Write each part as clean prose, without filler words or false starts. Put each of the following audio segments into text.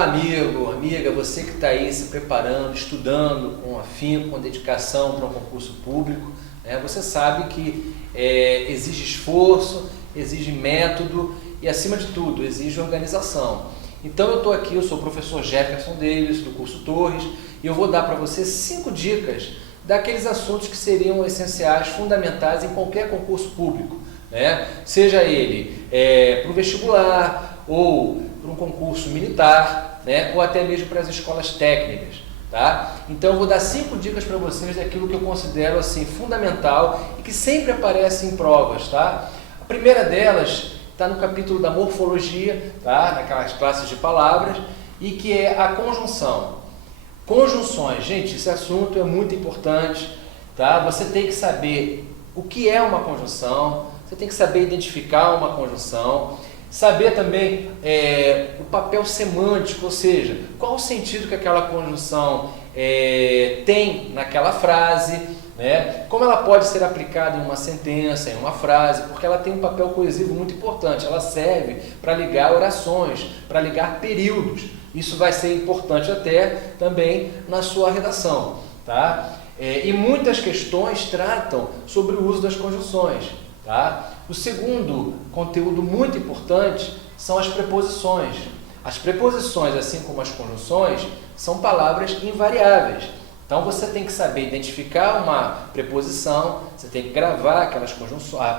Olá, amigo, amiga, você que está aí se preparando, estudando com afinco, com dedicação para um concurso público, né? Você sabe que exige esforço, exige método e, acima de tudo, exige organização. Então eu estou aqui, eu sou o professor Jefferson Davis, do curso Torres, e eu vou dar para você 5 dicas daqueles assuntos que seriam essenciais, fundamentais em qualquer concurso público, né? Seja ele para o vestibular ou para um concurso militar, né? Ou até mesmo para as escolas técnicas, tá? Então eu vou dar 5 dicas para vocês daquilo que eu considero assim fundamental e que sempre aparece em provas, tá? A primeira delas está no capítulo da morfologia, tá? Naquelas classes de palavras, e que é a conjunção. Conjunções, gente, esse assunto é muito importante, tá? Você tem que saber o que é uma conjunção, você tem que saber identificar uma conjunção, saber também o papel semântico, ou seja, qual o sentido que aquela conjunção tem naquela frase, né? Como ela pode ser aplicada em uma sentença, em uma frase, porque ela tem um papel coesivo muito importante, ela serve para ligar orações, para ligar períodos. Isso vai ser importante até também na sua redação, tá? E muitas questões tratam sobre o uso das conjunções, tá? O segundo conteúdo muito importante são as preposições. As preposições, assim como as conjunções, são palavras invariáveis. Então você tem que saber identificar uma preposição, você tem que gravar aquelas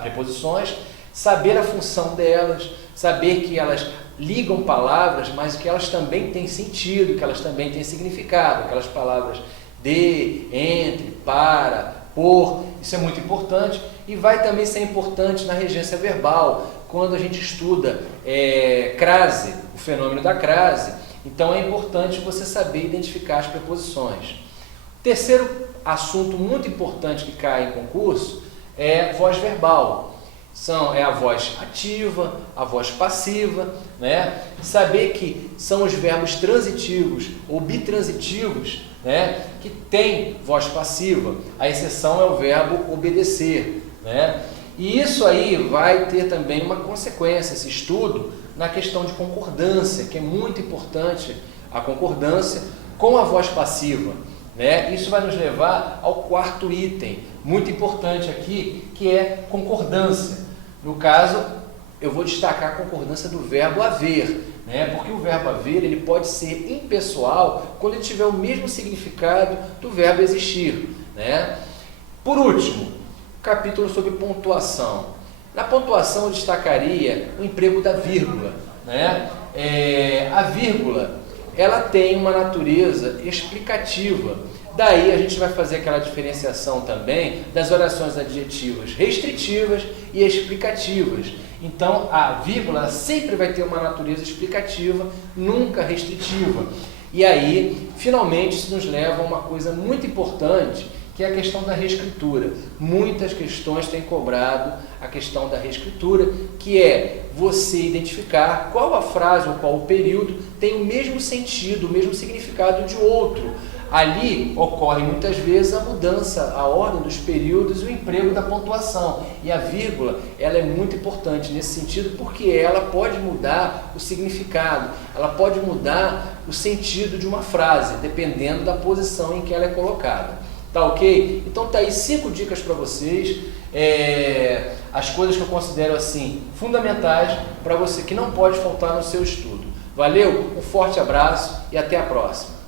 preposições, saber a função delas, saber que elas ligam palavras, mas que elas também têm sentido, que elas também têm significado. Aquelas palavras de, entre, para, por, isso é muito importante e vai também ser importante na regência verbal, quando a gente estuda crase, o fenômeno da crase. Então é importante você saber identificar as preposições. Terceiro assunto muito importante que cai em concurso é voz verbal. É a voz ativa, a voz passiva, né? Saber que são os verbos transitivos ou bitransitivos, né, que tem voz passiva. A exceção é o verbo obedecer, né? E isso aí vai ter também uma consequência, esse estudo, na questão de concordância, que é muito importante a concordância com a voz passiva, né? Isso vai nos levar ao quarto item, muito importante aqui, que é concordância. No caso, eu vou destacar a concordância do verbo haver, né? Porque o verbo haver ele pode ser impessoal quando ele tiver o mesmo significado do verbo existir, né? Por último, capítulo sobre pontuação. Na pontuação eu destacaria o emprego da vírgula, né? A vírgula ela tem uma natureza explicativa. Daí a gente vai fazer aquela diferenciação também das orações adjetivas restritivas e explicativas. Então a vírgula sempre vai ter uma natureza explicativa, nunca restritiva. E aí, finalmente, isso nos leva a uma coisa muito importante, que é a questão da reescritura. Muitas questões têm cobrado a questão da reescritura, que é você identificar qual a frase ou qual o período tem o mesmo sentido, o mesmo significado de outro. Ali ocorre muitas vezes a mudança, a ordem dos períodos e o emprego da pontuação. E a vírgula, ela é muito importante nesse sentido porque ela pode mudar o significado, ela pode mudar o sentido de uma frase, dependendo da posição em que ela é colocada. Tá ok? Então tá aí 5 dicas para vocês, as coisas que eu considero assim fundamentais para você, que não pode faltar no seu estudo. Valeu, um forte abraço e até a próxima.